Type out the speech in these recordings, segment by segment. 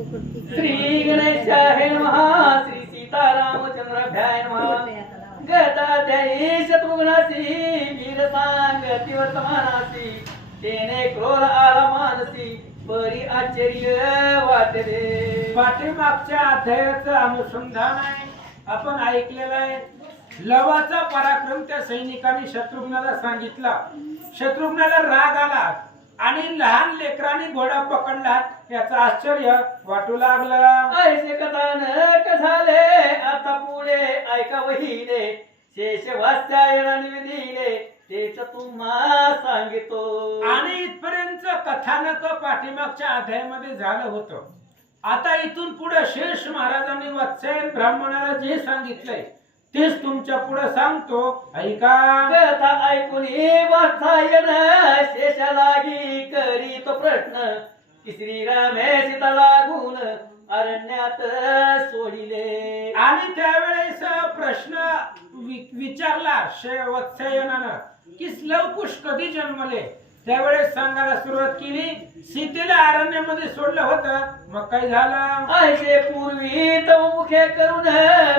श्री गणेशाय नमः श्री सीतारामचंद्राभ्याय नमः गताध्यायी शत्रुघ्नासी वीर सांगती वर्तमानासी तेने क्रोध आला मानसी परी आश्चर्य वाटले. पाठीमागच्या अध्यायाचं अनुसंधान आहे आपण ऐकलेलं आहे. लवाचा पराक्रम त्या सैनिकांनी शत्रुघ्नाला सांगितला. शत्रुघ्नाला राग आला आणि लहान लेकरांनी घोडा पकडला याचं आश्चर्य वाटू लागलं. ऐसे कथानक झाले आता पुढे ऐका वहिले शेष वात्स्यायनाने विधिले तेच तुम्हा सांगितो. आणि इथपर्यंत कथानक पाठीमागच्या अध्यायामध्ये झालं होतं. आता इथून पुढे शेष महाराजांनी वात्स्यायन ब्राह्मणाला जे सांगितलंय तेच तुमच्या पुढे सांगतो. ऐका. कथा ऐकून वात्सायन शेषा लागी करीतो प्रश्न की श्रीरामे सीता लागून अरण्यात सोडिले. आणि त्यावेळेस प्रश्न विचारला वत्सायनानं की लवकुश कधी जन्मले. त्यावेळेस सांगायला सुरुवात केली सीतेला अरण्यामध्ये सोडलं होतं. मग काय झालं. ऐसे पूर्वी तव मुखे करून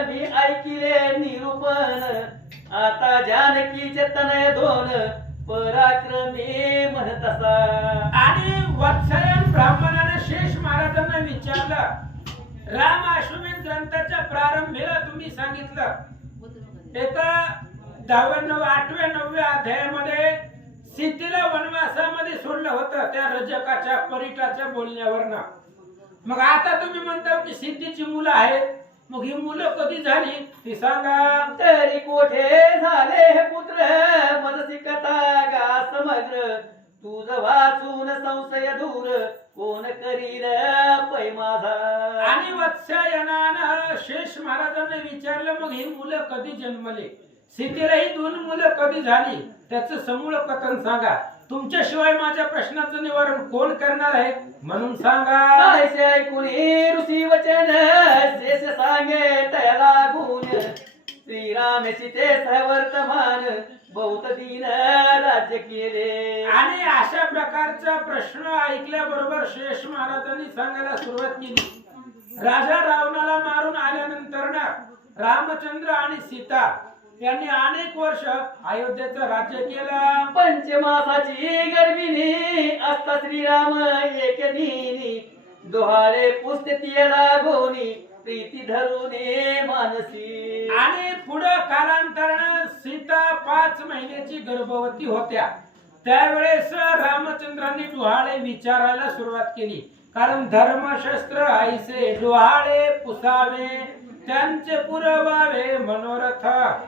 मी ऐकिले निरूपण आता जानकीचे तनय दोन पराक्रमी म्हणत असा. आणि वत्सायन ब्राह्मणाने शेष महाराजांना विचारलं राम अश्वमेध ग्रंथाच्या प्रारंभीला तुम्ही सांगितलं एका 10व्या 8व्या 9व्या अध्यायामध्ये सीतेला वनवासामध्ये सोडलं होतं त्या रजकाच्या परिटाच्या बोलण्यावरनं. मग आता तुम्ही म्हणता की सीतेची मुलं आहेत. मग ही मुलं कधी झाली ती सांगा. तरी कोठे झाले हे पुत्र मनसी कथा गा समग्र तुझ वाचून संशय दूर कोण करील पै माझा. आणि वत्सायनानं शेष महाराजांना विचारलं मग ही मुलं कधी जन्मले. सीतेला ही 2 मुलं कधी झाली त्याचं समूळ कथन सांगा. तुमच्याशिवाय माझ्या प्रश्नाचं निवारण कोण करणार आहे म्हणून सांगा. ऐसे ऐकून ऋषी वचन शेष सांगे तया लागून श्रीराम सीते वर्तमान बहुत दिन राज्य केले. आणि अशा प्रकारचा प्रश्न ऐकल्याबरोबर शेष महाराजांनी सांगायला सुरुवात केली. राजा रावणाला मारून आल्यानंतर ना रामचंद्र आणि सीता यांनी अनेक वर्ष अयोध्येचं राज्य केलं. पंचमासाची गर्भिणी असता श्रीराम एक दिनी दोहाळे पुस्तती लागोनी प्रीती धरुने मानसी. आणि पुढे कालांतराने सीता 5 महिन्याची गर्भवती होत्या. त्यावेळेस रामचंद्रांनी डोहाळे विचारायला सुरुवात केली. कारण धर्मशस्त्र ऐसे डोहाळे पुसावे त्यांचे पुरवावे मनोरथ.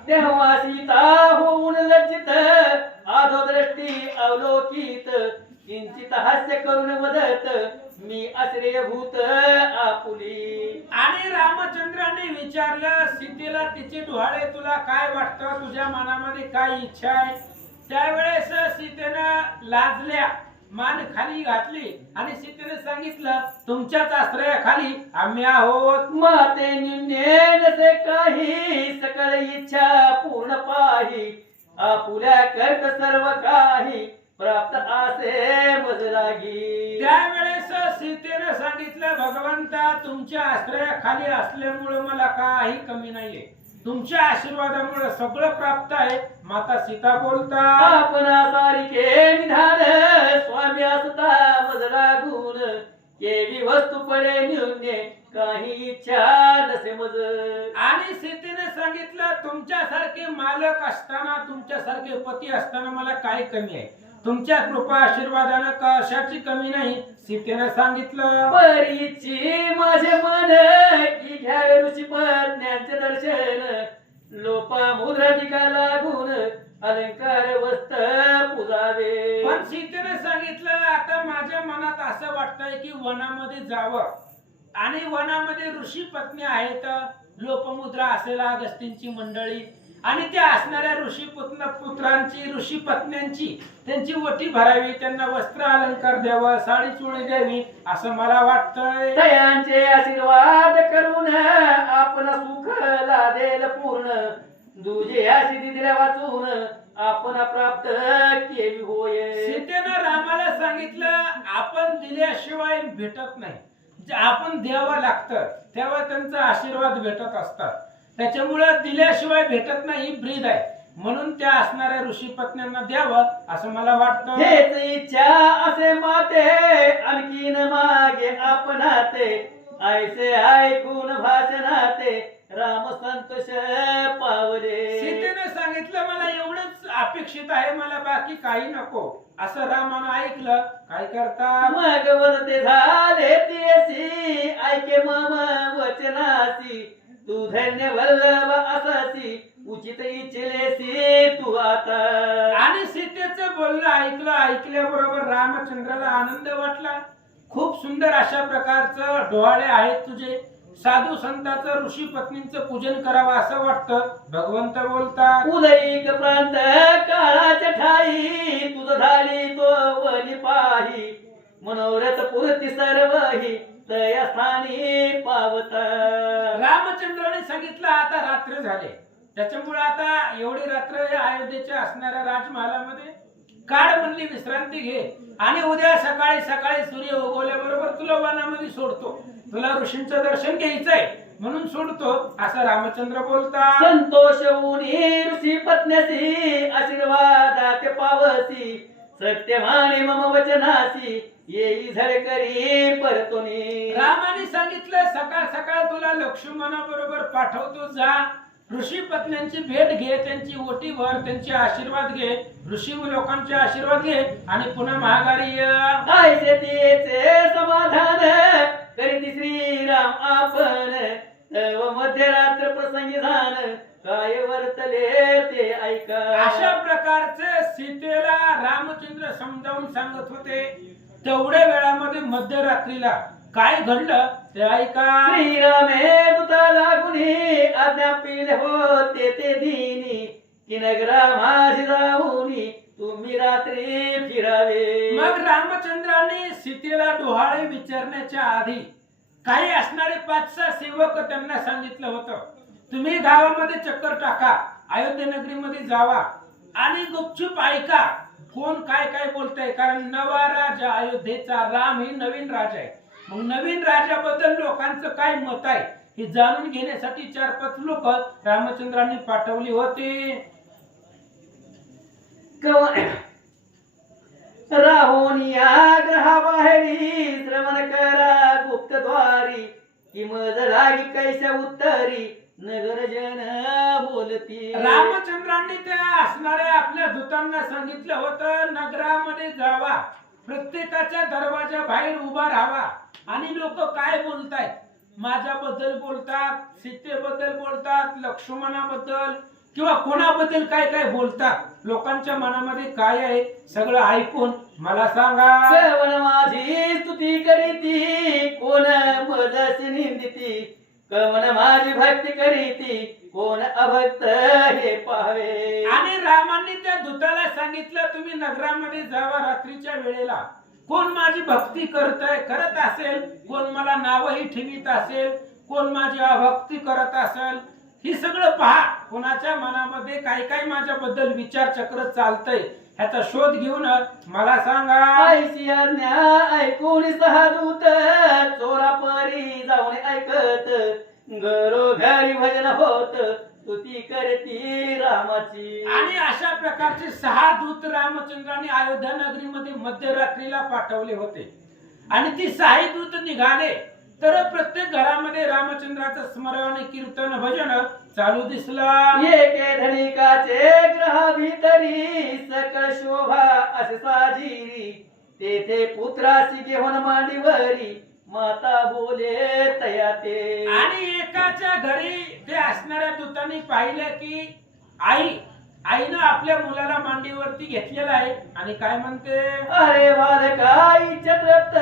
तेव्हा सीता होऊन लज्जित अधोदृष्टी अवलोकित किंचित हास्य करून वदत मी आश्रयभूत आपुली. आणि रामचंद्रांनी विचारलं सीतेला तिचे डोहाळे तुला काय वाटतं तुझ्या मनामध्ये काय इच्छा आहे. त्यावेळेस सीतेनं लाजल्या मान खाली घातली आणि सीतेने सांगितलं तुमच्याच आश्रयाखाली आम्ही आहोत. माते नसे काही सकळ इच्छा पूर्ण पाही आपुल्या करत सर्व काही प्राप्त आसे मज लागी. त्यावेळेस सीतेने सांगितलं भगवंता तुमच्या आश्रयाखाली असल्यामुळे मला काही कमी नाहीये. तुमच्या आशीर्वादामुळे सगळं प्राप्त आहे. माता सीता बोलता आपणा सारिखे निधान स्वामी असता मज लागून केवी वस्तू पडे न्यून्य काही इच्छा नसे मज. आणि सीतेने सांगितलं तुमच्यासारखे मालक असताना तुमच्यासारखे पती असताना मला काय कमी आहे. तुमच्या कृपा आशीर्वादानं कशाची कमी नाही. सीतेने सांगितलं परीची माझे मन की घ्यावे ऋषी पत्न्यांचे दर्शन लोपा मुद्राधिका लागून अलंकार वस्त पुजावे. पण सीतेने सांगितलं आता माझ्या मनात असं वाटतंय की वनामध्ये जावं आणि वनामध्ये ऋषी पत्नी आहेत. लोपमुद्रा असेल अगस्तींची मंडळी आणि त्या असणाऱ्या ऋषी पुत्रांची ऋषी पत्न्यांची त्यांची वटी भरावी त्यांना वस्त्र अलंकार द्यावं साडी चोळी द्यावी असं मला वाटतंय. तयांचे आशीर्वाद करून आपण सुख लादेल पूर्ण दुजे अशी दिल्या वाचून आपण प्राप्त केली होय. सीतेनं रामाला सांगितलं आपण दिल्याशिवाय भेटत नाही. आपण द्यावं लागतं तेव्हा त्यांचा आशीर्वाद भेटत असतात. त्याच्यामुळे दिल्याशिवाय भेटत नाही ही ब्रीद आहे. म्हणून त्या असणाऱ्या ऋषी पत्न्यांना द्यावं असं मला वाटतं. हेच इच्छा असे माते आणखीन मागे आपणाते ऐसे ऐकून भाषणाते राम संतोष पावले. सीतेने सांगितलं मला एवढंच अपेक्षित आहे, मला बाकी काही नको. असं रामानं ऐकलं. काय करता मग वरते झाले तेसी ऐके मम वचनासी तू धन्य वल्लभ असासी उचित इच्छिलेसी तू आता. आणि सीतेचं बोलणं ऐकलं. ऐकल्याबरोबर रामचंद्राला आनंद वाटला. खूप सुंदर अशा प्रकारचं डोहाळे आहेत तुझे. साधू संतांचं ऋषी पत्नींचं पूजन करावं असं वाटतं. भगवंत बोलतात उदयिक प्रांत काळाच्या ठाई तुझ झाली तो वनी पाही मनोरथ पूर्ती सर्वही तया स्थानी पावता. रामचंद्राने सांगितलं आता रात्र झाले. त्याच्यामुळे आता एवढी रात्र या अयोध्येच्या असणाऱ्या राजमहालामध्ये काळ म्हणली विश्रांती घे आणि उद्या सकाळी सकाळी सूर्य उगवल्याबरोबर तुला वनामध्ये सोडतो. तुला ऋषींचं दर्शन घ्यायचंय म्हणून सोडतो असं रामचंद्र बोलतात. संतोष उनी ऋषी पत्न्यासी आशीर्वादात पावसी सत्यमाने मम वचनासी येई झळकरी परतोनी. रामाने सांगितलं सकाळ सकाळ तुला लक्ष्मणाबरोबर पाठवतो. जा ऋषी पत्न्यांची भेट घे, त्यांची ओटी भर, त्यांचे आशीर्वाद घे, ऋषी लोकांचे आशीर्वाद घे आणि पुन्हा महागारी ये. ऐसे तेचे समाधान करीती श्रीराम आपण तव मध्यरात्र प्रसंगी झान काय वर्तले ते ऐका. अशा प्रकारचे सीतेला रामचंद्र समजावून सांगत होते. तेवढ्या वेळामध्ये मध्यरात्रीला काय घडलं ते ऐका. श्रीरामे तुता लागुनी आज्ञा पिले होते ते दिनी की नगरा माझी जाऊनी तुम्ही रात्री फिरावे. मग रामचंद्राने सीतेला डोहाळे विचारण्याच्या आधी काही असणारे 5-6 सेवक त्यांना सांगितलं होतं तुम्ही गावामध्ये चक्कर टाका, अयोध्या नगरीमध्ये जावा आणि गुपचूप ऐका कोण काय काय बोलतंय. कारण नवा राजा अयोध्येचा राम ही नवीन राजा आहे. मग नवीन राजाबद्दल लोकांचं काय मत आहे हे जाणून घेण्यासाठी 4-5 लोक रामचंद्रांनी पाठवली होती. राहोनिया ग्रहाबाहेरी श्रवण करा गुप्तद्वारी कि मज लागी कैसा उत्तरी नगर जन बोलती. रामचंद्रांनी त्या असणाऱ्या आपल्या दूतांना सांगितलं होतं नगरामध्ये जावा, प्रत्येकाच्या दरवाजा बाहेर उभा राहावा आणि लोक काय बोलतायत, माझ्याबद्दल बोलतात, सीतेबद्दल बोलतात, लक्ष्मणाबद्दल किंवा कोणाबद्दल काय काय बोलतात, लोकांच्या मनामध्ये काय आहे सगळं ऐकून मला सांगा. श्रवण माझी स्तुती करीती कोण मजस निंदिती कवन माझी भक्ती करीती कोण अभक्त हे पाहावे. आणि रामांनी त्या दूताला सांगितलं तुम्ही नगरामध्ये जावा रात्रीच्या वेळेला. कोण माझी भक्ती करत असेल, कोण मला नावही ठेवीत असेल, कोण माझी अभक्ती करत असेल, ही सगळं पहा. कोणाच्या मनामध्ये काय काय माझ्याबद्दल विचार चक्र चालतंय ह्याचा शोध घेऊन मला सांगा. ऐशी आज्ञा ऐकून सहा दूत चोरा परी जाऊन ऐकत घरोघरी भजन होत स्तुती करती रामाची. आणि अशा प्रकारचे 6 दूत रामचंद्राने अयोध्या नगरीमध्ये मध्यरात्रीला पाठवले होते. आणि ती 6 दूत निघाले तर प्रत्येक घरामध्ये रामचंद्राचं स्मरण कीर्तन भजन चालू दिसलं. एके धनिकाचे ग्रह भीतरी सकळ शोभा असे साजिरी तेथे पुत्रासी घेऊन मांडीवरी माता बोले तया ते. आणि एकाच्या घरी ते असणाऱ्या दूतांनी पाहिलं की आईनं आपल्या मुलाला मांडीवरती घेतलेला आहे आणि काय म्हणते, अरे बालकाई चत्रप्त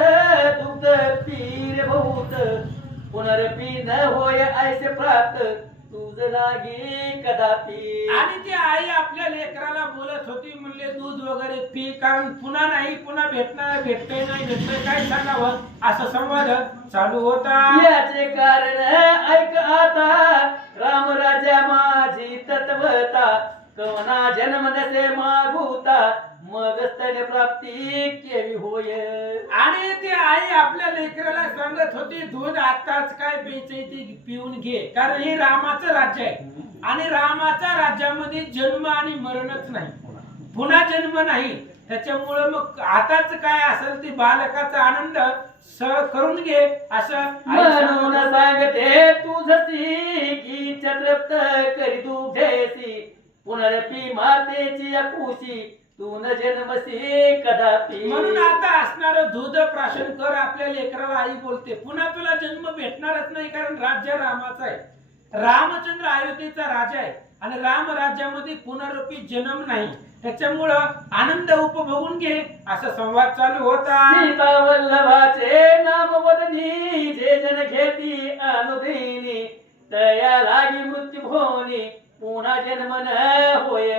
दुग्ध पीर बहुत पुनर्पी न होय ऐसे प्राप्त तुझ लागी कदापि. आणि ती आई आपल्या लेकराला बोलत होती म्हणले दूध वगैरे पी, कारण पुन्हा नाही पुन्हा भेटतंय नाही भेटतंय काय सांगावं असं संवाद चालू होता. याचे कारण ऐक आता राम राजा माझी तत्वता कवना जन्म नसे मागुता मग स्तन्य प्राप्ती केवी होय. आणि ती आई आपल्या लेकराला सांगत होती दूध आताच काय प्यायचंय ते पिऊन घे, कारण हे रामाचं राज्य आहे आणि रामाच्या राज्यामध्ये जन्म आणि मरणच नाही, पुन्हा जन्म नाही. त्याच्यामुळे मग आताच काय असेल ते बालकाचा आनंद करून घे असं आई म्हणून सांगत होती. सांगते तुझसी की तृप्त करी दुग्धेसी पुनरपी मातेची अकुशी तू न जन्मसी कदापि. म्हणून आता असणार दूध प्राशन कर. आपल्या लेकराला आई बोलते पुन्हा तुला जन्म भेटणारच नाही, कारण राज्य रामाचं आहे. रामचंद्र अयोध्येचा राजा आहे आणि राम राज्यामध्ये पुनरुपी जन्म नाही. त्याच्यामुळं आनंद उपभोगून घे असा संवाद चालू होता. सीता वल्लभाचे नाम वदनी जे जन घेती अनुदिनी तया लागी मृत्यू भोनी पुन्हा जन्म न होय.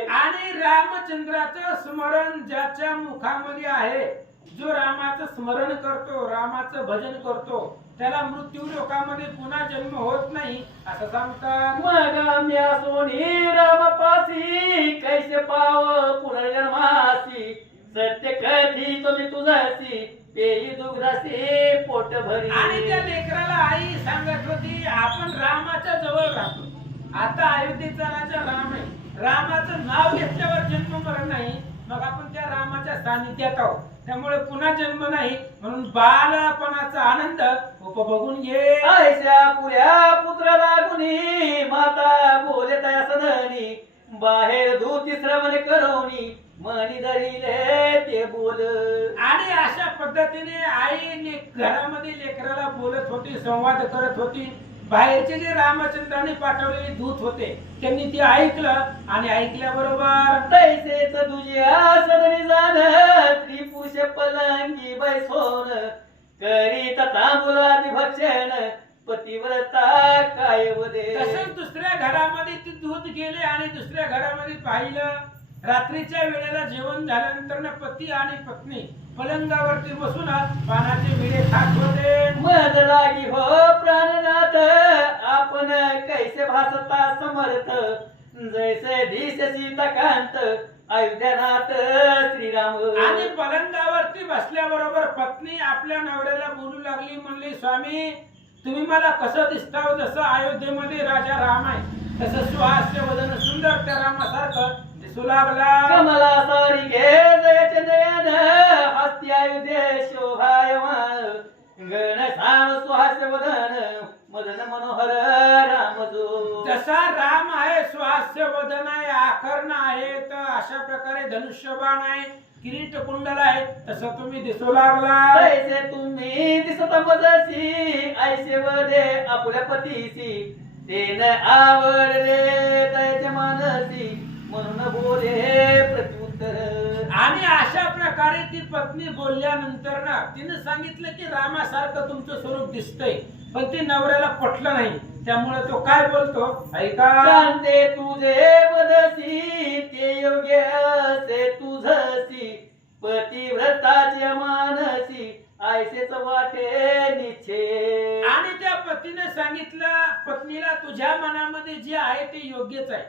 आणि रामचंद्राचं स्मरण ज्याच्या मुखामध्ये आहे, जो रामाचं स्मरण करतो, रामाचं भजन करतो, त्याला मृत्यू लोकामध्ये पुन्हा जन्म होत नाही असं सांगतात. मग आम्या सोनी रामपासी कैसे पाव पुनर्जन्मासी सत्य कथी तुम्ही तुझासी पेई दुग्धासी पोट भरी. आणि त्या लेकराला आई सांगत होती आपण रामाच्या जवळ राहतो. आता अयोध्येचा राजा राम आहे, रामाचं नाव घेतल्यावर जन्म मरण नाही, मग आपण त्या रामाच्या सानिध्यात आहोत, त्यामुळे पुन्हा जन्म नाही. म्हणून बालपणाचा आनंद उपभोगून घे. ऐशा पुऱ्या पुत्र लागुनी माता बोले तया सदनी बाहेर दूती श्रवण करवनी मनी धरिले ते बोल. आणि अशा पद्धतीने आई घरामध्ये लेकराला बोलत होती, संवाद करत होती. बाहेरचे जे रामचंद्राने पाठवलेले दूत होते त्यांनी ते ऐकलं आणि ऐकल्याबरोबर तैसेच तुझ्या सदनी जाण त्रिपुरुष पलंगी बैसोन करीत तांबुलाती भक्षण पतिव्रता काय वदे. तसंच दुसऱ्या घरामध्ये ते दूत गेले आणि दुसऱ्या घरामध्ये पाहिलं. रात्रीच्या वेळेला जेवण झाल्यानंतर ना पती आणि पत्नी पलंगावरती बसून पानाचे विडे खात होते. मद लागी हो प्राणनाथ आपण कैसे भासता समर्थ जैसे दिस सीताकांत अयोध्यानाथ श्रीराम. आणि पलंगावरती बसल्याबरोबर पत्नी आपल्या नवऱ्याला बोलू लागली, म्हणली स्वामी तुम्ही मला कसं दिसताव, जसं अयोध्येमध्ये राजा राम आहे तसं सुहास्य वदन सुंदर त्या रामासारखं दिसू लागला. कमला सारी घे जयचे नयन हस्ती अयोध्ये शोभायमान गण साम सुहास्य वदन मदन मनोहर रामजो. जसा राम आहे, सुहास्य वदन आहे, आकर्ण आहे, तर अशा प्रकारे धनुष्यबाण आहे, किरीट कुंडल आहे, तसं तुम्ही दिसू लागला. तैसे तुम्ही दिसत मजसी ऐसे वदे आपल्या पतीसी तेन आवडले त्याच्या मानसी म्हणून बोले प्रत्युत्तर. आणि अशा प्रकारे ती पत्नी बोलल्यानंतर ना तिने सांगितलं की रामासारखं तुमचं स्वरूप दिसतंय, पण ते नवऱ्याला पटलं नाही. त्यामुळे तो काय बोलतो ऐका. कांते तुझे वदसी ते योग्य असे तुझसी पतिव्रताचे मानसी ऐसेच वाटे निश्चय. आणि त्या पतीने सांगितलं पत्नीला तुझ्या मनामध्ये जे आहे ते योग्यच आहे,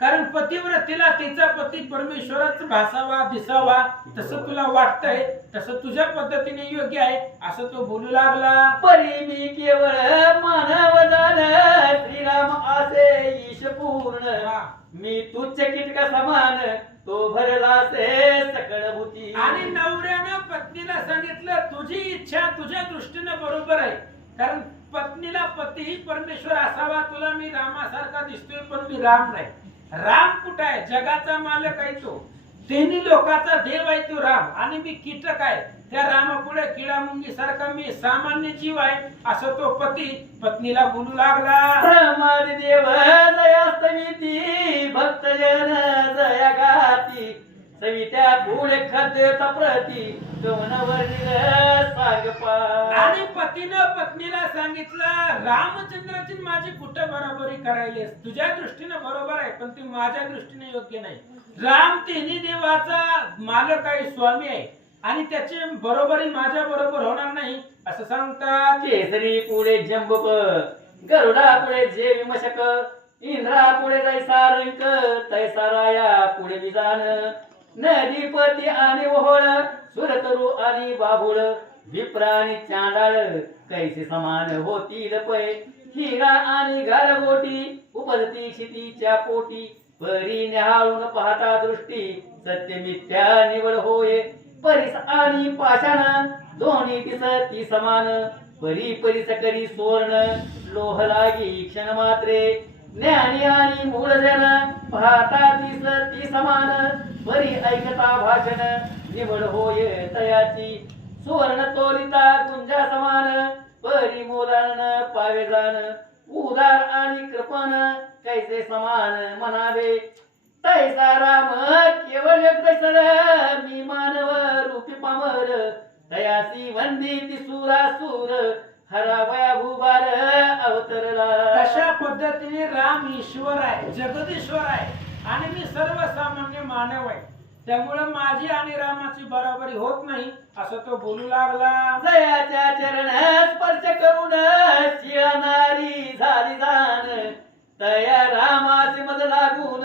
कारण पतिव्रतेला तिचा पती परमेश्वरच भासावा दिसावा तसं तुला वाटतंय, तसं तुझ्या पद्धतीने योग्य आहे असं तो बोलू लागला. परी मी केवळ मानव जाण श्रीराम असे ईश पूर्ण मी तुच्छ कीटका समान तो भरला से सकळ भूती. आणि नवऱ्यानं पत्नीला सांगितलं तुझी इच्छा तुझ्या दृष्टीने बरोबर आहे, कारण पत्नीला पतीही परमेश्वर असावा, तुला मी रामासारखा दिसतोय पण मी राम नाही. राम कुठं आहे, जगाचा मालक आहे तो, तिन्ही लोकांचा देव आहे तो राम, आणि मी कीटक आहे, त्या रामापुढे किडा मुंगी सारखा मी सामान्य जीव आहे असं तो पती पत्नीला बोलू लागला. प्रमाद देव जयास्तमिती भक्त जन जया गाती सवित्या पुढे खद्यता प्रती गमनवर्णिल सागपा. आणि पतीनं पत्नीला सांगितलं रामचंद्राची माझी कुठं बरोबरी करायलीस, तुझ्या दृष्टीने बरोबर आहे पण ती माझ्या दृष्टीने योग्य नाही. राम तिन्ही देवाचा मालक आहे, स्वामी आहे, आणि त्याची बरोबरी माझ्या बरोबर होणार नाही असं सांगतात. केसरी पुढे जंबुक गरुडा पुढे जे विमशक इंद्रा पुढे जैसा रंक तैसा राया पुढे विधान नदीपती आणि ओहोळ सुरतरू आणि बाभुळ विप्र आणि चांडाळ कैसे समान होतील पै हिरा आणि गारगोटी उपजती क्षितीच्या पोटी परी न्याहाळून पाहता दृष्टी सत्य मिथ्या निवड होय परिस आणि पाषाण दोन्ही दिसती समान परी परिस करी सुवर्ण लोह लागी क्षण मात्रे ज्ञानी आणि मूळजन पाहता दिसती समान परी ऐकता भाषण निवड होय तयाची सुवर्ण तोलिता गुंजा समान परी मोलान पावे जाण उदार आणि कृपण कैसे समान म्हणावे तैसा राम केवळ दशर मी मानव रूपी पामर तयासी वंदिती सुरासुर हरावया भूभार अवतरला. अशा पद्धतीने राम ईश्वर आहे, जगदीश्वर आहे आणि मी सर्वसामान्य मानव आहे. त्यामुळे माझी आणि रामाची बरोबरी होत नाही असं तो बोलू लागला. जयाच्या चरण स्पर्श करून शिळणारी झाली जाण तया रामाची मज लागून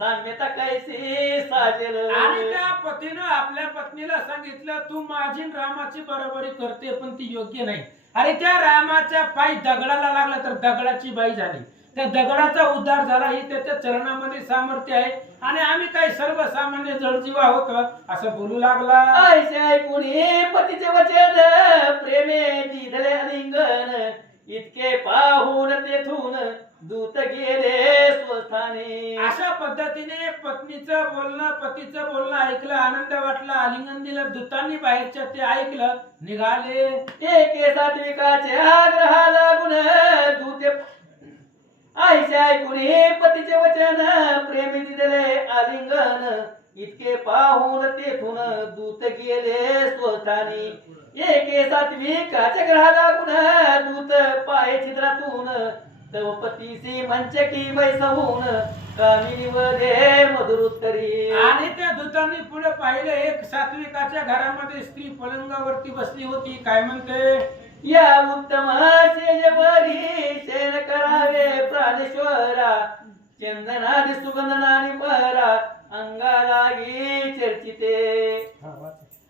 साम्यता कैसी साजेल. आणि त्या पतीनं आपल्या पत्नीला सांगितलं तू माझी आणि रामाची बरोबरी करते पण ती योग्य नाही. अरे त्या रामाच्या पायी दगडाला लागला तर दगडाची बाई झाली, त्या दगडाचा उद्धार झाला ही त्याच्या चरणामध्ये सामर्थ्य आहे आणि आम्ही काही सर्वसामान्य जळजीव आहोत असं बोलू लागला. ऐसे ऐकून पतीचे वचन प्रेमे दिधले लिंगन इतके पाहून तेथून दूत गेले स्वस्थानी. अशा पद्धतीने पत्नीचं बोलणं पतीचं बोलणं ऐकलं, आनंद वाटला, आलिंगन दिलं, दूतांनी बाहेरच्या ते ऐकलं, निघाले. एके सात्विकाचे आग्रहा लागून दूते ऐसे ऐकून पतीचे वचन प्रेमी दिले आलिंगन इतके पाहून तेथून दूत गेले स्वस्थानी. एके सात्विकाचे ग्रहा लागून दूत पाय छिद्रातून तव पतीसी मंचकी बैसवून कामिनी वदे मधुर उत्तरी. आणि त्या दूतांनी पुढे पाहिले एक सात्विकाच्या घरामध्ये स्त्री पलंगावरती बसली होती. काय म्हणते, या उत्तम शेजवरी शेण करावे प्राणेश्वरा चंदनादी सुगंधनानी परा अंगालागी चर्चिते.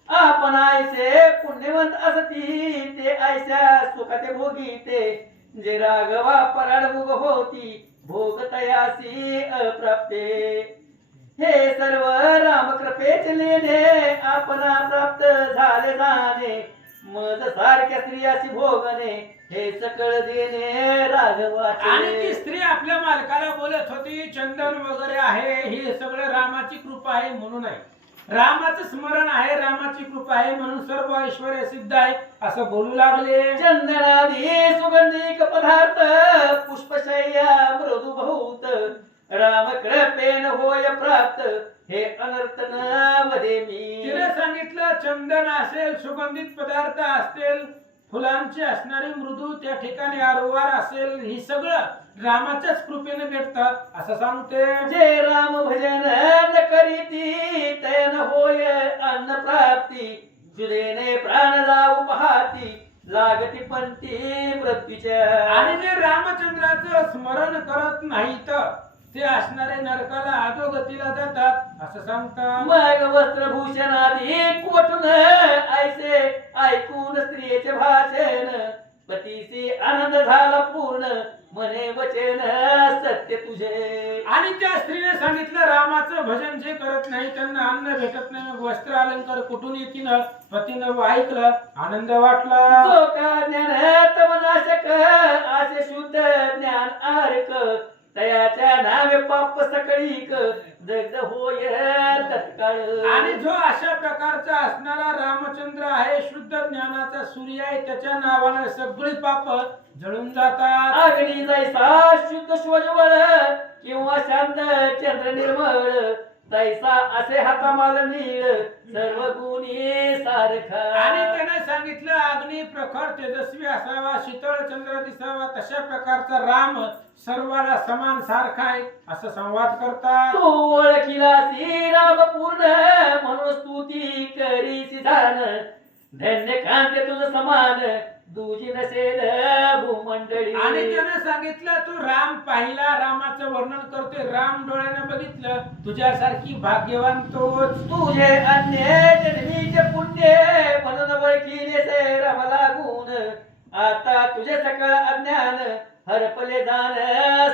आपण ऐसे पुण्यवंत असती ते ऐशा सुखाते भोगीते जे राघवा पराड भोग होती भोग तयासी अप्राप्ते. हे सर्व रामकृपेचे लेणे आपणा प्राप्त झाले जाणे मज सारख्या स्त्रियाशी भोगणे हे सकळ देणे राघवाचे. आणि ती स्त्री आपल्या मालकाला बोलत होती चंदन वगैरे आहे हे सगळं रामाची कृपा आहे म्हणून आहे, रामाचं स्मरण आहे, रामाची कृपा आहे म्हणून सर्व ऐश्वर्य सिद्ध आहे असं बोलू लागले. चंदनादी सुगंधिक पदार्थ पुष्पशय्या मृदू बहुत राम कृपेन होय प्राप्त हे अनर्थ न वदे मी. तिने सांगितलं चंदन असेल, सुगंधित पदार्थ असतील, फुलांचे असणारी मृदू त्या ठिकाणी आरोवार असेल, ही सगळं रामाच्याच कृपेने भेटतात असं सांगते. जे राम भजन न करीती तैन होय अन्न प्राप्ती जुलेने प्राण जाऊ पाहती लागती पंथी मृत्यूच्या. आणि जे रामचंद्राचं स्मरण करत नाहीत ते असणारे नरकाला अधोगतीला जातात असं सांगतात. मग वस्त्रभूषण आदी कोठून ऐसे ऐकून स्त्रियेचे भाषण पतीसी आनंद झाला पूर्ण मने वचन सत्य तुझे. आणि त्या स्त्रीने सांगितलं रामाचं भजन जे करत नाही त्यांना अन्न भेटत नाही, वस्त्र अलंकार कुठून येतील. पतीनं ऐकलं, आनंद वाटला. जो का ज्ञान तमनाशक असे शुद्ध ज्ञान आरक तयाच्या नावे पाप सकळीक दग्ध होय तत्काळ. आणि जो अशा प्रकारचा असणारा रामचंद्र आहे, शुद्ध ज्ञानाचा सूर्य आहे, त्याच्या नावाने सगळी पाप जळून जातात. अग्नी जैसा शुद्ध स्वज्वळ किंवा शांत चंद्र निर्मळ तैसा असे हातामाल नीळ सर्व गुणी सारखा. आणि त्याने सांगितलं अग्नी प्रखर तेजस्वी असावा, शीतळ चंद्र दिसावा, तशा प्रकारचा राम सर्वाला समान सारखा आहे असं संवाद करतात. तू ओळखीलासी राम पूर्ण म्हणून स्तुती करीसी जाण धन्य कांते तुझ समान दुजी नसेल भूमंडळी. वाटली. आणि त्यानं सांगितलं तू राम पाहिला, रामाचं वर्णन करतोय, राम डोळ्यानं बघितलं, तुझ्यासारखी भाग्यवान तोच. तुझे अन्य जन्मीचे पुण्य म्हणून ओळखीले से रामाला गुण. आता तुझे सकळ अज्ञान हरपले जाण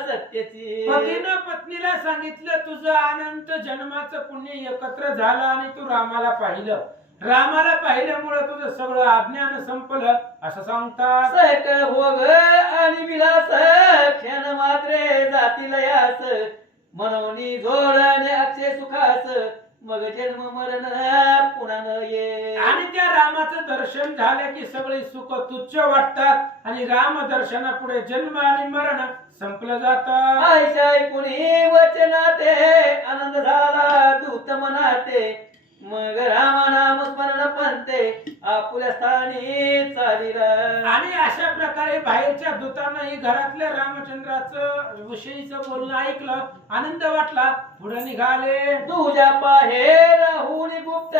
सत्यची. पतीनं पत्नीला सांगितलं तुझं अनंत जन्माचं पुण्य एकत्र झालं आणि तू रामाला पाहिलं. रामाला पाहिल्यामुळे तुझं सगळं अज्ञान संपलं असं सांगतात. सकळ भोग आणि विलास क्षण मात्रे जातील यास. म्हणून जोडणे अक्षय सुखास मग जन्म मरण पुन्हा न ये. आणि त्या रामाचं दर्शन झालं की सगळे सुख तुच्छ वाटतात आणि राम दर्शनापुढे जन्म आणि मरण संपलं जातं. आयशा कुणी वचनाते आनंद झाला दूत मनाते. मग राम नाम स्मरण पंते आपुल्या स्थानी चालिला. आणि अशा प्रकारे बाहेरच्या दूतांनाही घरातल्या रामचंद्राचं विषयीचं बोलणं ऐकलं, आनंद वाटला, पुढे निघाले. तुझ्या पाहे राहुल गुप्त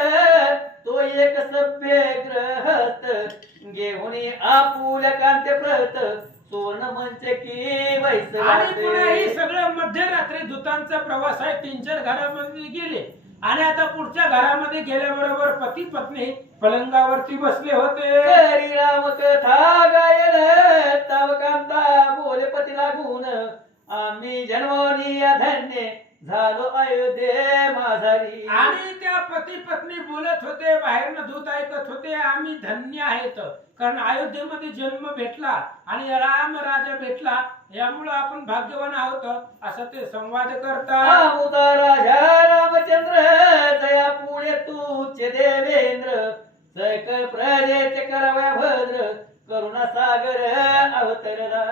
तो एक सभ्य ग्रहस्थ घेऊन आपुल्या कांते प्रत सुवर्ण मंच की वैस. आणि पुन्हा ही सगळं मध्यरात्री दूतांचा प्रवास आहे. 3-4 घरामध्ये गेले आणि आता पुढच्या घरामध्ये गेल्याबरोबर पती पत्नी पलंगावरती बसले होते. करी राम कथा गायन तव कांता बोले पती लागून. आम्ही जन्मोनी धन्य झालो अयोध्ये माझारी. आणि त्या पती पत्नी बोलत होते, बाहेरनं दूत ऐकत होते, आम्ही धन्य आहेत कारण अयोध्येमध्ये जन्म भेटला आणि राम राजा भेटला, यामुळे आपण भाग्यवान आहोत असं ते संवाद करतात. आमुता राजा रामचंद्र दया पुढे तूचे देवेंद्र. सकळ प्रजेचे कराव्या भद्र करुणा सागर अवतरला.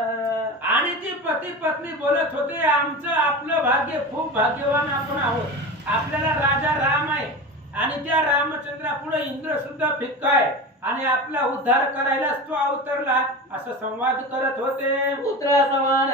आणि ती पती पत्नी बोलत होते, आमचं आपलं भाग्य खूप भाग्यवान आपण आहोत. आपल्याला राजा राम आहे आणि त्या रामचंद्रा पुढे इंद्र सुद्धा फिक्का आहे आणि आपला उद्धार करायलाच तो अवतरला असं संवाद करत होते. पुत्रा समान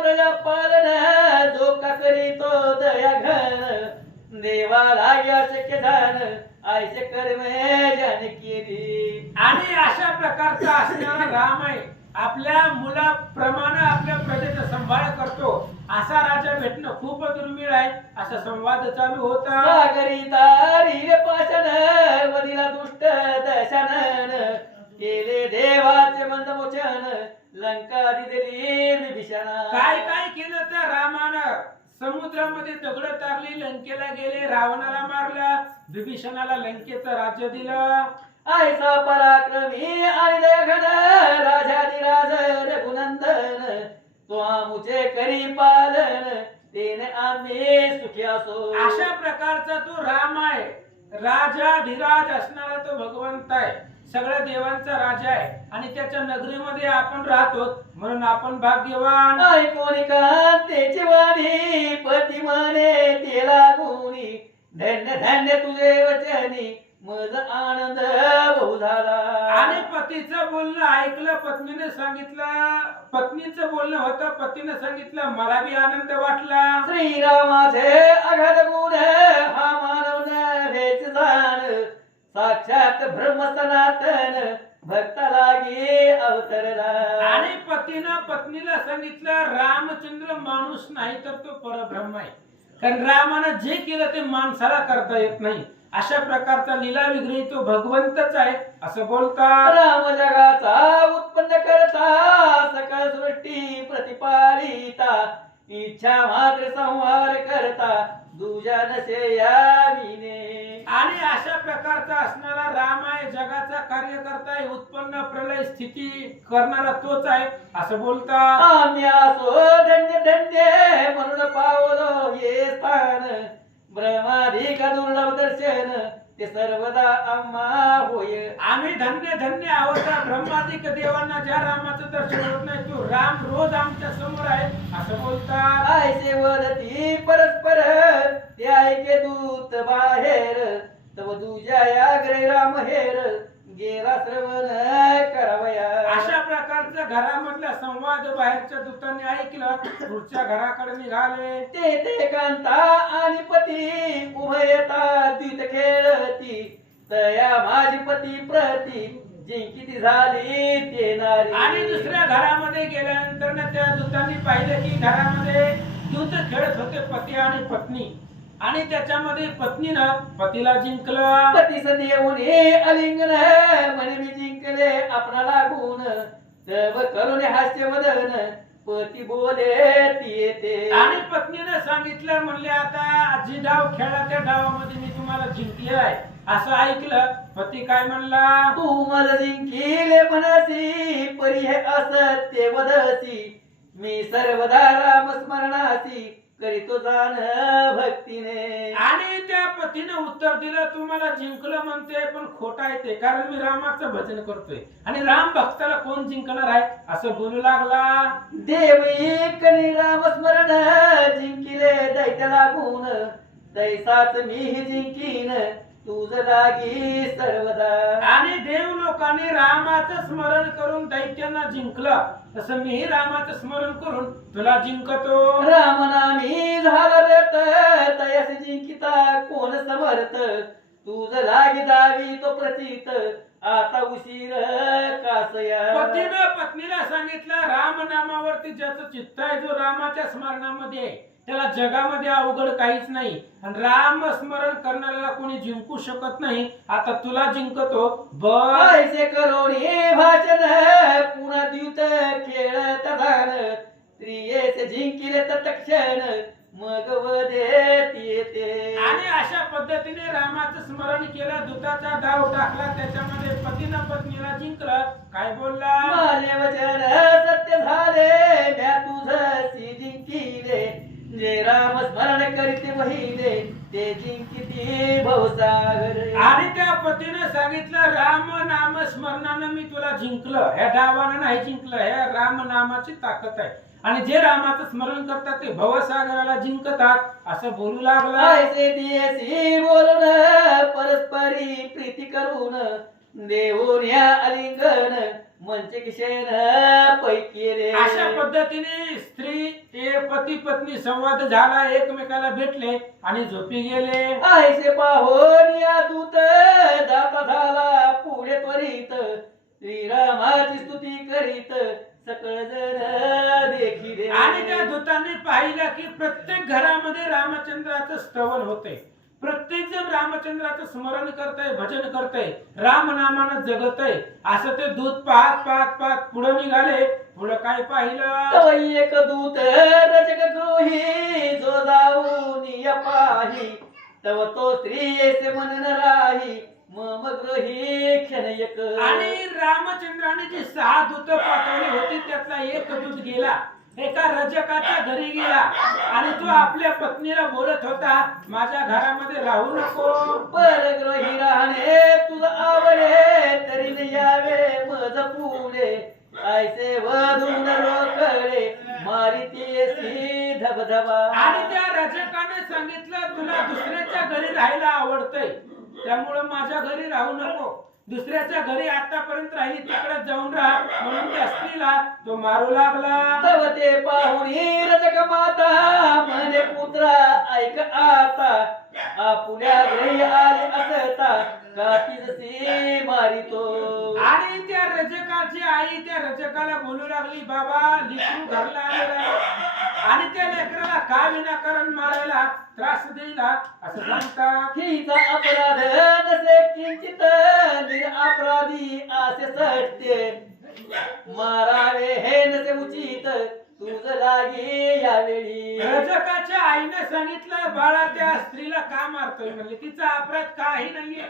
प्रजा पालन जो का करीतो दया घन. देवा लाग्या शक्य झान आयचे कर्मे जन केली. आणि अशा प्रकारचा असणारा राम आहे, आपल्या मुलाप्रमाणे आपल्या प्रजेचा सांभाळ करतो असा राजा भेटणं खूप दुर्मिळ आहे असं संवाद चालू होता. सागरी तारी पाशन वदिला दुष्ट दशानन. केले देवाचे मंदमोचन लंका दिली विभीषण. काय काय केलं त्या रामानं, समुद्रामध्ये दगड तारली, लंकेला गेले, रावणाला मारलं, विभीषणाला लंकेचं राज्य दिलं. ऐसा पराक्रमी आणि दयाघन राजाधिराज रघुनंदन. तो आमुचे करी पालन तेने आम्ही सुखी असो. अशा प्रकारचा तो राम आहे, राजा धीराज असणारा तो भगवंत आहे, सगळ्या देवांचा राजा आहे आणि त्याच्या नगरीमध्ये आपण राहतो म्हणून आपण भाग्यवान. ऐकोनी कांतेची वाणी पती म्हणे ते लागुनी. धन्य धन्य तुझे वचनी मज आनंद बहु झाला. आणि पतीचं बोलणं ऐकलं, पत्नीने सांगितलं, पत्नीचं बोलणं होतं, पतीने सांगितलं, मला बी आनंद वाटला. श्रीरामाचे अघात गुण हा मानव नव्हेच जाण. साक्षात ब्रह्म सनातन भक्ता लागी अवतरला. आणि पतीनं पत्नीला सांगितलं, रामचंद्र माणूस नाही तर तो परब्रह्म आहे, कारण रामानं जे केलं ते माणसाला करता येत नाही. अशा प्रकारचा लीला विग्रही तो भगवंतच आहे असं बोलतात. राम जगाचा उत्पन्न करता सकळ सृष्टी प्रतिपालिता. इच्छा मात्र संहार करता दुजा नसे याविने. आणि अशा प्रकारचा असणारा राम आहे, जगाचा कार्यकर्ता आहे, उत्पन्न प्रलय स्थिती करणारा तोच आहे असं बोलतात. आम्ही असो धन्य धन्य म्हणून पावलो हे स्थान. ब्रह्माधिक दुर्लभ दर्शन ते सर्वदा आम्हा होय. आम्ही धन्य धन्य आहोत, ब्रह्मादिक देवांना ज्या रामाचं दर्शन होत नाही तो राम रोज आमच्या समोर आहे असं बोलतात. आयसे वदती परस्पर ते ऐके दूत बाहेर. तव तुझ्या याग्रे राम हेर गेला श्रवण करावया. अशा प्रकारचा घरामधला संवाद बाहेरच्या दूतांनी ऐकलं, पुढच्या घराकडे निघाले. ते कांता आणि पती उभयता द्वित खेळती. तया माझी पती प्रती जिंकिती झाली ते नारी. आणि दुसऱ्या घरामध्ये गेल्यानंतर ना त्या दूतांनी पाहिलं की घरामध्ये युद्ध खेळत होते पती आणि पत्नी, आणि त्याच्यामध्ये पत्नीनं पतीला जिंकलं. पतीस देऊन हे अलिंगन म्हणे मी जिंकले आपणाला गुण. तव करून हास्य वदन पती बोले ती येते. आणि पत्नीनं सांगितलं, म्हणले आता जी डाव खेळला त्या डावामध्ये मी तुम्हाला जिंकले आहे असं ऐकलं. पती काय म्हणला, तू मला जिंकिले म्हणसी परी हे असत्य वदसी. मी सर्वदा राम स्मरणासी करीतो जाण भक्तीने. आणि त्या पतीने उत्तर दिलं, तू मला जिंकलं म्हणते पण खोटा आहे ते, कारण मी रामाचं भजन करतोय आणि राम भक्ताला कोण जिंकणार आहे असं बोलू लागला. देव एकनी राम स्मरण जिंकिले दैत्य लागून. तैसाच मीही जिंकीन तुझ लागी सर्वदा. आणि देव लोकांनी रामाचं स्मरण करून दैत्यांना जिंकलं, तसं मीही रामाचं स्मरण करून तुला जिंकतो. राम नामी झाला रत तयस जिंकिता कोण समर्थ. तुझ लागी दावी तो प्रचित आता उशीर कासया. पतीनं पत्नीला सांगितलं, राम नामावरती ज्याचं चित्त आहे, जो रामाच्या स्मरणामध्ये आहे, त्याला जगामध्ये अवघड काहीच नाही, आणि राम स्मरण करणाऱ्याला कोणी जिंकू शकत नाही. आता तुला जिंकतो बस. पैसे करोनी भाषण पुन्हा द्युत खेळत झाल. स्त्रियेस जिंकिले तत्क्षण मग वदेत येते. आणि अशा पद्धतीने रामाचं स्मरण केलं, दूताचा डाव टाकला, त्याच्यामध्ये पतीनं पत्नीला जिंकलं. काय बोलला, माझे वचन सत्य झाले म्या तुझसी जिंकिले. जे राम स्मरण करीते वहिले ते जिंकिती भवसागर. आणि त्या पतीनं सांगितलं, राम नाम स्मरणानं मी तुला जिंकलं, ह्या डावानं नाही जिंकलं, ह्या राम नामाची ताकद आहे, आणि जे रामाचं स्मरण करतात ते भवसागराला जिंकतात असं बोलू लागला. ऐसे दियसी बोलून परस्परी प्रीती करून देऊन या अलिंगन मंच किशेन पैकी. अशा पद्धतीने स्त्री पती पत्नी संवाद झाला, एकमेकाला भेटले आणि झोपी गेले. ऐसे पाहोन या दूत जाता झाला पुढे त्वरित. श्रीरामाची स्तुती करीत सकळ जण देखिले. आणि त्या दूतांनी पाहिलं की प्रत्येक घरामध्ये रामचंद्राचं स्तवन होते, प्रत्येक जण रामचंद्राचं स्मरण करतय, भजन करतय, राम नामानं जगतय. असं ते दूत पाहत पाहत पाहत पुढे निघाले. पुढे काय पाहिलं, तव एक दूत रजक गृही जो जाऊन या पाही. तव तो स्त्रियेसे मन न राही मम गृही क्षण एक. आणि रामचंद्राने जी 6 दूत पाठवली होती त्यातला एक दूत गेला, एका रजकाच्या घरी गेला, आणि तो आपल्या पत्नीला बोलत होता, माझ्या घरामध्ये राहू नको, परगृही राहणे तुझ आवडे तरी न यावे मज पुढे. ऐसे वधून रोकडे मारितीसी धबधबा. आणि त्या रजकाने सांगितलं, तुला दुसऱ्याच्या घरी राहायला आवडतंय, त्यामुळे माझ्या घरी राहू नको, दुसऱ्याच्या घरी आतापर्यंत राहिली तिकडे जाऊन राहा, म्हणून त्या स्त्रीला तो मारू लागला. तव ते पाहुणी रजक माता म्हणे पुत्रा ऐक आता. आपुल्या घरी आले असता का तिजसी मारितो. आणि त्या रजकाची आई त्या रजकाला बोलू लागली, बाबा लेकरू घरला आलेला आहे, आणि त्या लेकराला का विनाकारण मारायला त्रास देईला असं सांगतात. हिचा अपराध नसे किंचित निरअपराधी असे सत्य. मारावे हे नसे उचित तुझ लागी यावेळी. रजकाच्या आईने सांगितलं, बाळा त्या स्त्रीला का मारतोय, म्हणजे तिचा अपराध काही नाहीये,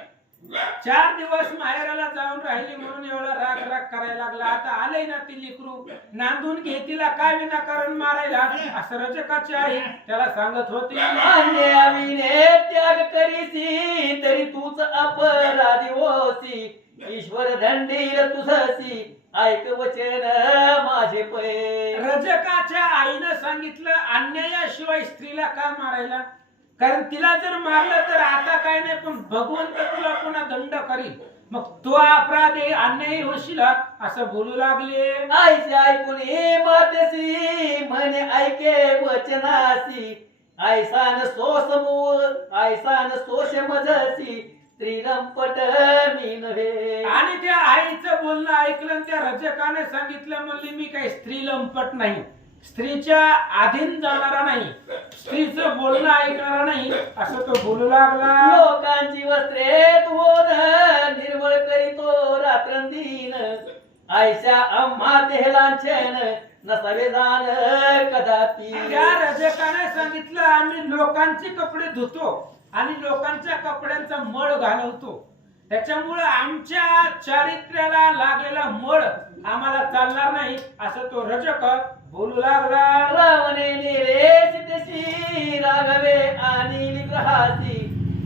4 दिवस माहेराला जाऊन राहिली म्हणून एवढा राग राग करायला लागला, आता आलंय ना ती लेकरू, नांदून घे तिला, काय विनाकारण मारायला, असं रजकाची आई त्याला सांगत होती. अन्याविने त्याग करीसी तरी तूच अपराधी होसी. ईश्वर दंडील तुझसी ऐक वचन माझे पै. रजकाच्या आईनं सांगितलं, अन्यायाशिवाय स्त्रीला का मारायला, कारण तिला जर मारलं तर आता काय नाही, पण भगवंत तुला पुन्हा दंड करील, मग तो अपराध आहे, अन्यायी होशील असं बोलू लागले. आईचे ऐकून मातेसी म्हणे ऐके वचनासी. ऐसान सोस मूळ ऐसान सोश मजसी स्त्रीलंपट मी नव्हे. आणि त्या आईचं बोलणं ऐकलं आणि त्या रजकाने सांगितलं, म्हणली मी काही स्त्री लंपट नाही, स्त्रीच्या अधीन जाणारा नाही, स्त्रीचं बोलणं ऐकणारा नाही, असं तो बोलू लागला. लोकांची वस्त्रे धुवून निर्मळ करीतो रात्रंदीन, आयशा आम्हा ते लांछन नसावे जाण कदापि. त्या रजकाने सांगितलं, आम्ही लोकांचे कपडे धुतो आणि लोकांच्या कपड्यांचा मळ घालवतो, त्याच्यामुळे आमच्या चारित्र्याला लागलेला मळ आम्हाला चालणार नाही, असं तो रजक बोलू लागला. रावणे नेले सीतेशी राघवे आणि निग्रहासी,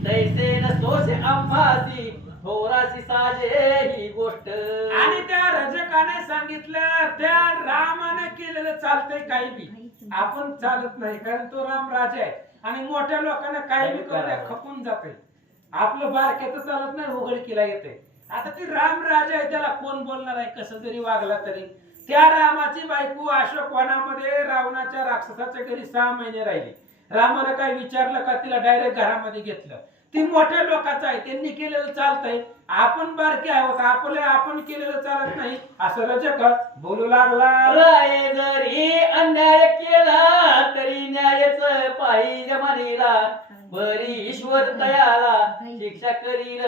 तैसे न सोसे आम्हासी थोराशी साजे ही गोष्ट. आणि त्या रजकाने सांगितलं, त्या रामाने केलेलं चालतंय काही बी, आपण चालत नाही, कारण तो राम राजा आहे आणि मोठ्या लोकांना काही बी करू खपून जाते. आपलं बारक्याचं चालत नाही, उघडकीला येते. आता ती राम राजा आहे, त्याला कोण बोलणार आहे कसं जरी वागला तरी. त्या रामाची बायको अशोक वनामध्ये रावणाच्या राक्षसाच्या घरी 6 महिने राहिली. रामानं काय विचारलं का, तिला डायरेक्ट घरामध्ये घेतलं. ती मोठ्या लोकांचं आहे, त्यांनी केलेलं चालतंय, आपण बारके आहोत, आपण केलेलं चालत नाही, असं रजक बोलू लागला. राये जरी अन्याय केला तरी न्यायच पाहिजे मानीला, बरी ईश्वर तयाला शिक्षा करील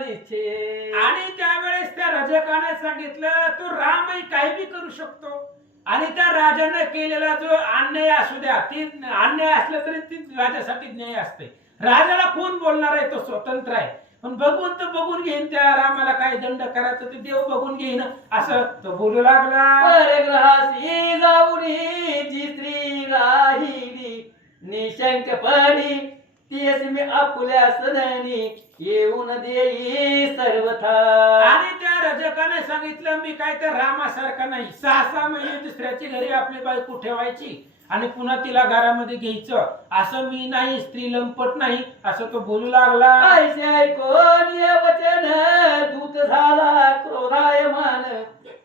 निश्चय. आणि त्यावेळेस त्या रजकाने सांगितलं, तो रामही काही बी करू शकतो आणि त्या राजाने केलेला जो अन्याय असू द्या, ती अन्याय असला तरी ती राजासाठी न्याय असते. राजाला कोण बोलणार आहे, तो स्वतंत्र आहे, पण भगवंत बघून घेईन त्या रामाला काय दंड करायचं ते देव बघून घेईन, असं तो बोलू लागला. परग्रहासी जाऊनी जी स्त्री राहिली निशंकपणी, तीच मी आपुल्या सदनी येऊन देई सर्वथा. आणि त्या रजकाने सांगितलं, मी काय त्या रामासारखा नाही, 6 महिने दुसऱ्याची घरी आपली बायको ठेवायची आणि पुन्हा तिला घरामध्ये घ्यायचं, असं मी नाही, स्त्री लंपट नाही, असं तो बोलू लागला. ऐसे ऐकून ये वचन दूत झाला क्रोधायमान,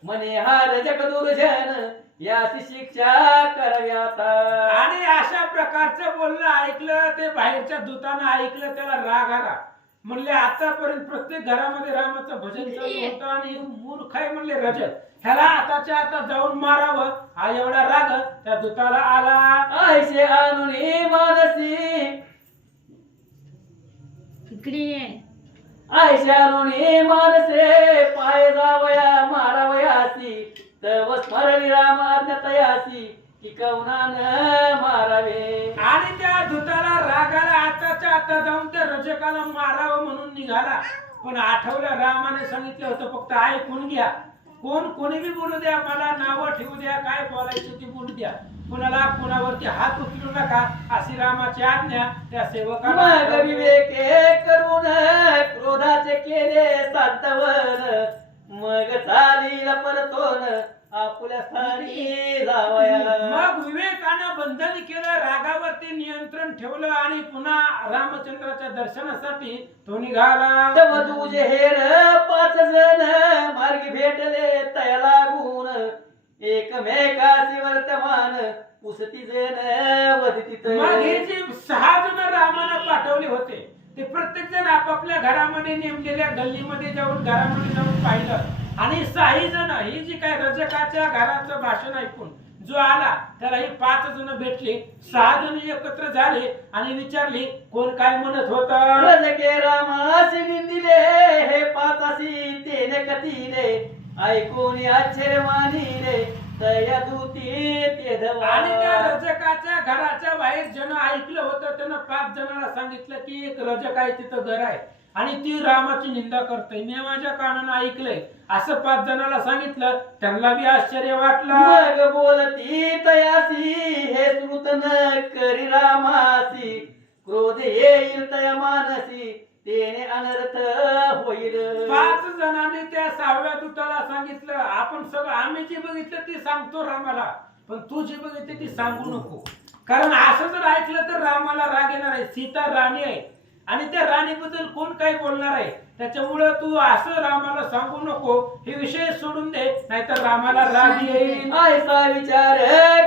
म्हणे हा रजक दुर्जन याची शिक्षा करावी आता. आणि अशा प्रकारचं बोलणं ऐकलं, ते बाहेरच्या दूतानं ऐकलं, त्याला राग आला. म्हणले, आतापर्यंत प्रत्येक घरामध्ये रामाचं भजन चालू होतं आणि मूर्ख आहे म्हणले रजक, ह्याला आताच्या आता जाऊन मारावं, हा एवढा राग त्या दूताला आला. ऐसे आणून मानसी ऐसे आणून मानसे पाय जावया मारावयासी, तव स्मरणी राम अज्ञातयासी की कवनान मारावे. आणि त्या दूताला रागाला आताच्या आता जाऊन त्या रजकाला मारावं म्हणून निघाला, पण आठवलं रामाने सांगितलं होतं फक्त ऐकून घ्या, कोणी बी बोलू द्या, मला नावं ठेवू द्या, काय बोलायचं ते बोलू द्या, कुणाला कुणावरती हात उचलू नका, अशी रामाची आज्ञा त्या सेवकाला. मग विवेके करून क्रोधाचे केले सांत्वन, मग चालीला परतोन आपुल्या स्थानी जावया. मग विवेकानं बंधन केलं, रागावरती नियंत्रण ठेवलं आणि पुन्हा रामचंद्राच्या दर्शनासाठी तो निघाला. तव तुझे हेर 5 जण मार्गी भेटले तया लागून, एकमेकाशी वर्तमान पुसती जण वदतीत. मग हे जे 6 जण रामानं पाठवले होते, ते प्रत्येक जण आपापल्या घरामध्ये नेमलेल्या गल्लीमध्ये जाऊन घरामध्ये जाऊन पाहिलं आणि 6 जण, ही जी काय रजकाच्या घराचं भाषण ऐकून जो आला त्याला ही 5 जण भेटले. 6 जण एकत्र झाले आणि विचारले, कोण काय म्हणत होतं. रजके रामासी निंदिले हे 5 तेने कथिले, ऐकून आश्चर्य मानिले तया दूती ते धवा. आणि त्या रजकाच्या घराच्या बाहेर जण ऐकलं होतं, त्यानं 5 जणांना सांगितलं की एक रजक आहे, तिथं घर आहे आणि ती रामाची निंदा करते, मी माझ्या कानानं ऐकलंय, असं 5 जणांना सांगितलं. त्यांना बी आश्चर्य वाटलं. मग बोलती तयासी हे श्रुत न करी रामासी, क्रोध येईल तया मानसी तेने अनर्थ होईल. 5 जणांनी त्या 6व्या दूताला सांगितलं, आपण सगळं आम्ही जे बघितलं ते सांगतो रामाला, पण तू जे बघितलं ती सांगू नको, कारण असं जर ऐकलं तर रामाला राग येणार आहे. सीता राणी आहे आणि त्या राणीबद्दल कोण काय बोलणार आहे, त्याच्यामुळं तू असं रामाला सांगू नको, हे विषय सोडून दे, नाहीतर रामाला राग येईल. ऐसा विचार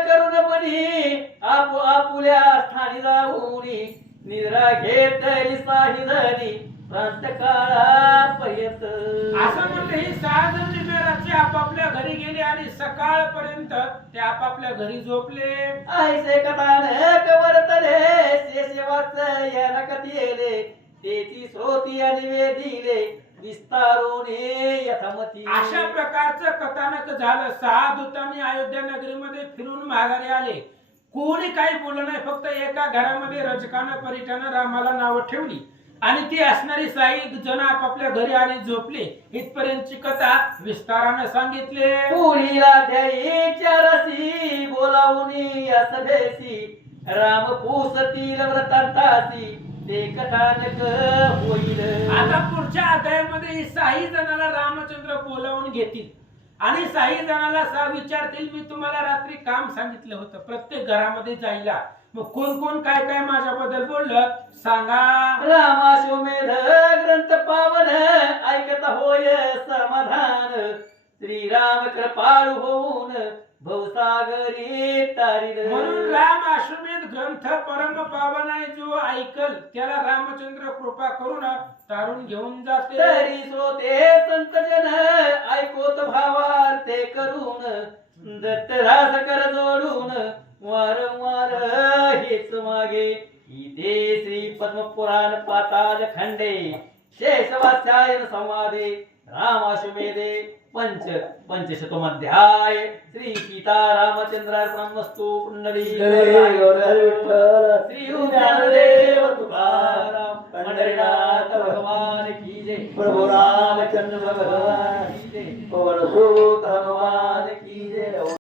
करून म्हणी आपुल्या स्थानी जाऊनी, निद्रा घेतली साही धनी प्रांत काळापर्यंत. असं म्हणलं ही 6 जण निम्या रात्री आपापल्या घरी गेले आणि सकाळपर्यंत ते आपापल्या घरी झोपले. ऐसे कथान कवरतले शेषवाच याला कथिले तेची श्रोती आणि वेदिले विस्तारोने यथामती. अशा प्रकारचं कथानक झालं. 6 दूतांनी अयोध्या नगरीमध्ये फिरून माघारी आले. कोणी काही बोललं नाही. फक्त एका घरामध्ये रजकानं परिठानं रामाला नावं ठेवली आणि ती असणारी 6 जण आपापल्या घरी आणि झोपले. इथपर्यंतची कथा विस्तारानं सांगितले. पुढीला द्यायच्या रसी बोलावून असभेसी राम पूसतील व्रतांतासी ते कथानक होईल. आता पुढच्या अध्यायामध्ये ही 6 जणाला रामचंद्र बोलावून घेतील आणि 6 जणाला विचारतील, मी तुम्हाला रात्री काम सांगितलं होतं प्रत्येक घरामध्ये जायला. मग कोण कोण काय काय माझ्याबद्दल बोललं सांगा. रामाश्वमेध ग्रंथ पावन ऐकता होय समाधान श्रीराम कृपाळू होऊन भवसागरी तारिल. म्हणून राम अश्वमेध ग्रंथ परम पावन आहे. जो ऐकल त्याला रामचंद्र कृपा करून तारून घेऊन जाते. तरी श्रोते संत जन ऐकोत भावार्थे करून दत्तरास कर जोडून वारंवार हेच मागे. इथे श्री पद्मपुराण पाताल खंडे शेषवात्यायन संवादे रामाश्वमेधे पंचशतोमध्याय श्री सीतारामचंद्रार्पणमस्तु. पुंडली श्री ज्ञानदेव तुकाराम पंढरीनाथ भगवान की जय. प्रभु रामचंद्र भगवान की जय. पवन सुत हनुमान